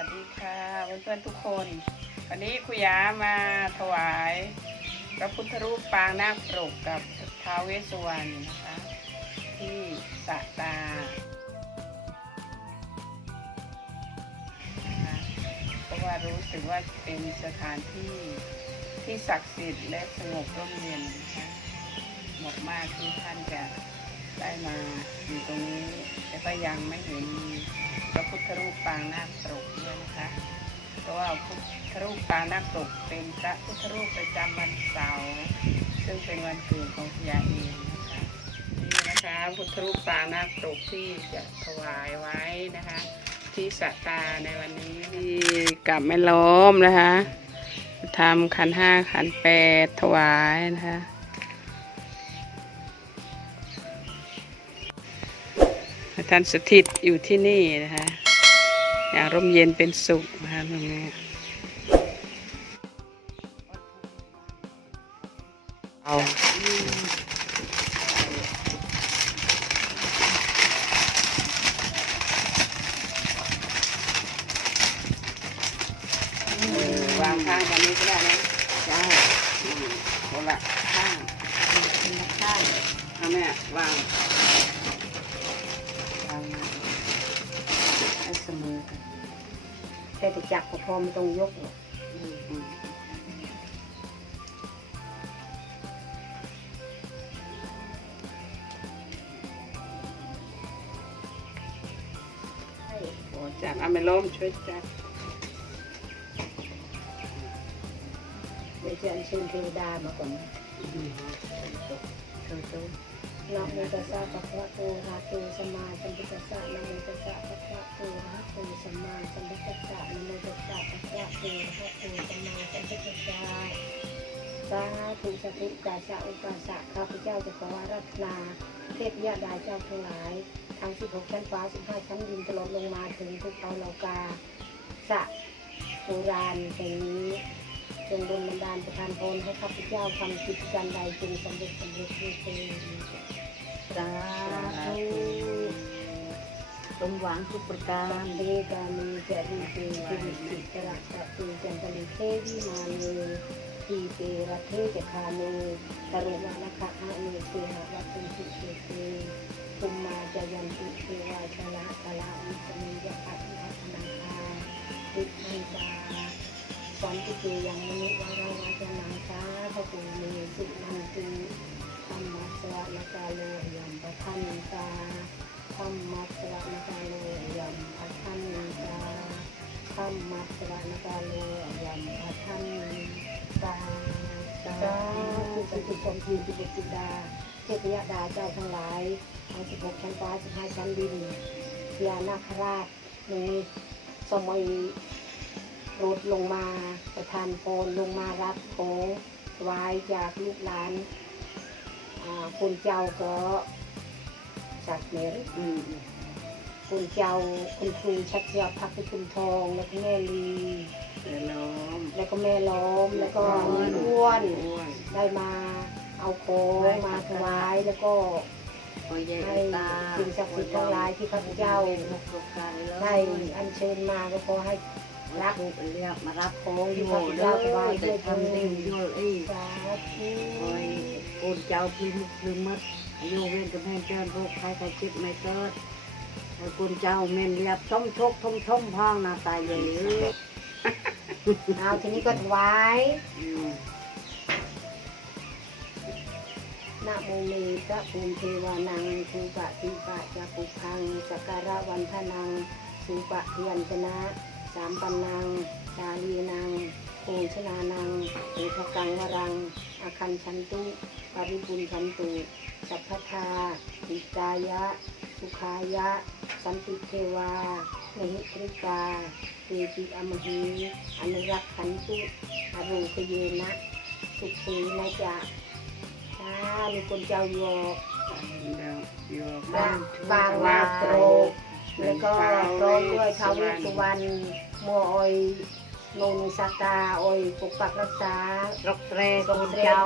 วัสดีค่ะเพื่อนๆทุกคน วันนี้คุยามาถวายพระพุทธรูปปางนาคปรกกับท้าวเวสสุวรรณนะคะที่สะตาเพราะว่ารู้สึกว่าเป็นสถานที่ที่ศักดิ์สิทธิ์และสงบร่มเย็นนะคะเหมาะมากที่ท่านจะได้มาอยู่ตรงนี้แต่ก็ยังไม่เห็นมี ระพุทธรูปปางนาคปรกด้วยนะคะเพราะว่าพระพุทธรูปปางนาคปรกเป็นพระพุทธรูปประจำวันเสาร์ซึ่งเป็นวันเกิดของพญาเองนะคะนี่นะคะพุทธรูปปางนาคปรกที่จะถวายไว้นะคะ ที่สัตตาในวันนี้ที่กับแม่ล้อมนะคะทำขันห้าขันแปดถวายนะคะ ท่านสถิตอยู่ที่นี่นะคะอย่างร่มเย็นเป็นสุขนะคะตรงนี้เอาวางข้างกันนี้ก็ได้นะใช่คนละข้างคนละข้างเอาแม่วาง แต่จะจับก็พอไม่ต้องยกหรอกอืมอืมโอ้จับเอาไม่ล้มช่วยจับเดี๋ยวจะอัญเชิญเทวดามาก่อนอืมเธอตู้ นะโมตัสสะภะคะวะโตอะระหะโตสัมมาสัมพุทธัสสะนะโมตัสสะภะคะวะโตอะระหะโตสัมมาสัมพุทธัสสะนะโมตัสสะภะคะวะโตอะระหะโตสัมมาสัมพุทธัสสะสาธุสาธุกาสะอุกาสะข้าพเจ้าจะขออารัธนาเทพยาดาเจ้าทั้งหลายทั้ง16ชั้นฟ้า15ชั้นดินตลอดลงมาถึงทุกเอาเหล่ากาสะโบราณแห่งนี้จงดลบันดาลประทานพรให้ข้าพเจ้าทำกิจการใดจงสำเร็จสำเร็จด้วยเถิด สาธุสมหวังทุกประการรเดกามีจริเตจิวิจิตระสะตุจันตลิเทวิมาเนทีเตระเทจคาเนตรุณนะคะอาเนเตหะวัตุสุเตเตตุมมาจยันติเทวาชนะกะลาวิสมิยะปัตติพัฒนาคาติทันตาสันติเกยังมนุวาราวาจนังสาพระปุเมสุนันตุธรรมัสสะนกาโล ยันตาธรรมัสสะนกาโลยัมปะทันตาธรรมัสสะนกาโลยัมปะทันตาสาธุสติชมทีจิตติดาเทพยดาเจ้าทั้งหลายทั้งสิบหกชั้นฟ้าสิบห้าชั้นดินพญานาคราชในสมัยรถลงมาประทานโพรลงมารับของถวายจากลูกหลานคุณเจ้าก็ จัดเมรอืมอืมคุณเจ้าคุณครูชัดเจียวพักพิคุณทอง แล้วก็แม่ลีเดี๋ยวล้อมแล้วก็แม่ล้อมแล้วก็อ้วนอ้วนได้มาเอาของมาถวายแล้วก็โอ้ยยให้ตาสิ่งศักดิ์สิทธิ์ทั้งหลายที่ข้าพเจ้าทุกประการเลยได้อัญเชิญมาก็ขอให้รัรักกเรียกมารับของอที่ยู่ข้าพเด้เจ้าอถวายด้แต่วยเถิทำนิ่งดอยู่อีสาธุโอ้ยปูนเจ้าพิมพ์พิมพ์มัด อยู่เว้นกับแม่เจ้าโรคใครใครเจ็บไม่เกิดไอ้ปูนเจ้าเมนเรียบชมชกทมชมพองหน้าตายเลยเอาทีนี้ก็ถวายอืมนะโมเมพระภูมิเทวานังสุปะทิปะจะปุพังสกการะวันทนังสุปะเทียนชนะ สามปันนังชาลีนังโภชนานังเอทกังวรัง อาคันชันตุ ปริปุณชันตุ สัพพทาอิกายะ สุขายะ สันติเทวาเนหิตริกาเตจิอมหีอนุรักขันตุอโรคเยนะ สุขีนะจ๊ะถ้ามีคนเจ้าโยกบางบางลาโตรแล้วก็ร้อมด้วยทาวเวสสุวรรณมัวออย นงสัตาโอยปุกปักรักษารักแร่ตรงเจ้า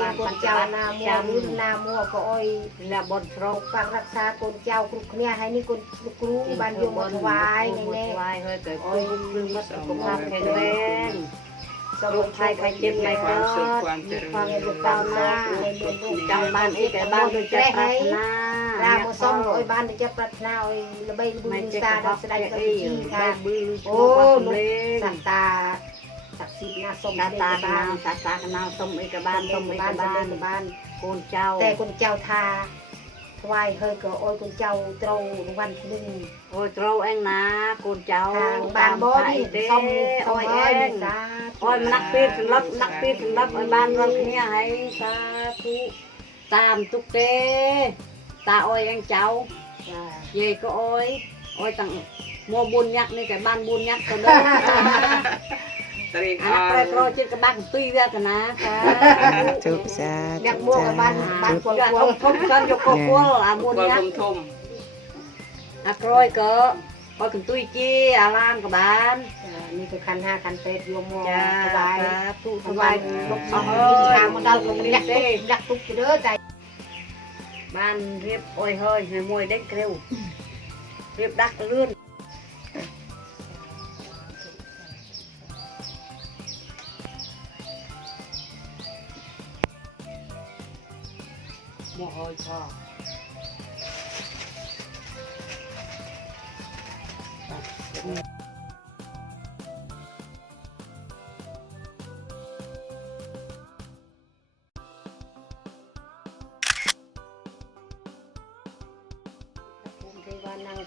บ้านปัญจ้านามัวรุ่นามัวก็โอยละบ่นตรกปักรักษาคนเจ้าครุกเนี่ยให้นี่คนครูบ้านโยมบ้านนวายในเน่โอ้ยคือมัดสุขภาพแข็งแรงสรุปไทยครเจ็บในความสุขความเงินตุขความนเมืจังบ้านอีกแต่บ้านโดยใจพัฒนาลาโม អុយបានទៅចិត្តប្រាថ្នាអុយល្បីល្បឿ មិន ន ចេះ សា កុ ដល់ ហក ស្ដេច អ ព្រះ ី ជី បែ ថា បបឺឈ្មោះ អូ បាត់ លោក លេង សត្តាស័ក្តិសិទ្ធិណាសុំ តា លេ តា ខ ក បា ណា ន តាតាកណាសុំអីក៏បានសុំអីក៏បាន បាន កូនចៅ តែកូនចៅថាថ្វាយហើយក៏អុយកូនចៅត្រូវរង្វាន់ភ្លឹង អូយត្រូវអេងណាកូនចៅ ខាងបានបន អី នេះ ទេ សុំនេះសុំ អូយ អើ អេ យ ង សា អូយម្នាក់ពីសម្លឹកម្នាក់ពីសម្លឹកឲ្យបានរាល់គ្នាហើយសាធុតាមទុកទេ ตาอ้อยยังเจ้าเยก็อ้อยอ้อยตั้งมัวบุญยักในี่แต่บ้านบุญยักษ์ก็ได้ตรีอันนั้นไปรอจิตกับบ้านตุ้ยเวียกันนะจุบจ้ายักษ์มัวกับบ้านบ้านคนควนทมกันยกควงอะบุญยักษ์ทมอะกรอยก็พอคุณตุ้ยจีอาลามกับบ้านนี่คือคันห้าคันเป็ดยวมมองสบายสบายบอกสองที่ชามันดาวตรงนี้แหละยักษ์ทุกข์เด้อใจ มันเรียบอ้อยเฮ้ยให้มวยเด้งเกลียวเรียบดักเลื่อนมวยเฮ้ยพ่อ。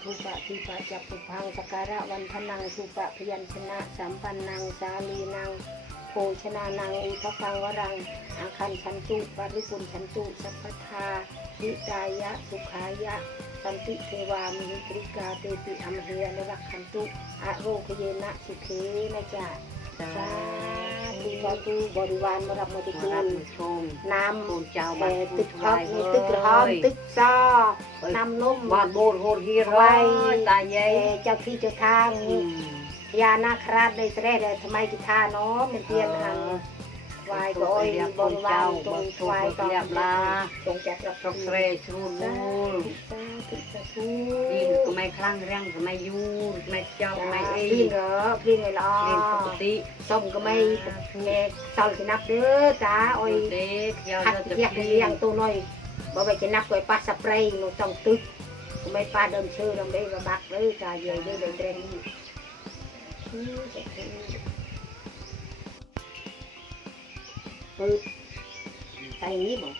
ทุปะทิปะจับปุพังสการะวันพนังสุปะพยัญชนะสามปันนางสาลีนางโภชนานางอุทกังวรัง อาคันชันตุปริปุนชันตุสัพพทาวิตายะสุขายะสันติเทวามิตริกาเตปิอัมเฮนรักขันตุอะโรคเยนะสุเทนะจ่าสา ภูชายภูบริวารมารับมาติดกูน้ำปูเจ้าบ้านตึกฮอมีติดกหอมตึกซอน้ำนุ่มบ้านโบนโหดฮีไว้ตายเย่เจ้าพี่เจ้าทางยานาคราชในแสดงทำไมกิทาเนาะมันเตียนทางวายก็อ้อยบนวายตรงวายก็เรียบลาตรงจัดรับตรงเรชูนูล ไม่คลั่งเรื่องก็ไม่ยุ่งไม่เจ้าไม่เอ้ยเหรอพี่ไงล้อเรีนปกติส้มก็ไม่เมฆตอนที่นับเด้อจ้าโอ้ยเด็กยาพัดจะเรียกเรียงตัวน้อยบ่ไปจะนับก็ไปปัาสเปรย์หนต้องตึกก็ไม่ปาเดิมชื่อเดิมได้ก็บักเลยจ้าเยอะเยอะเลยเต็มปึ๊บใส่นี้บ่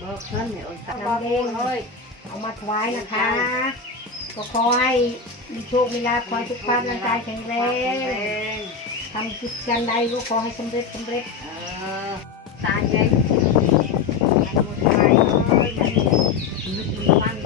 บอกเพื่นเนี่จ้ยลยเอามาถวายนะคะ ก็ขอให้มีโชคมีลาภขอยสุขภาพร่างกายแข็งแรงทำกิจการใดก็ขอให้สำเร็จสำเร็จตายใจมันหมดไปเลยมัมัน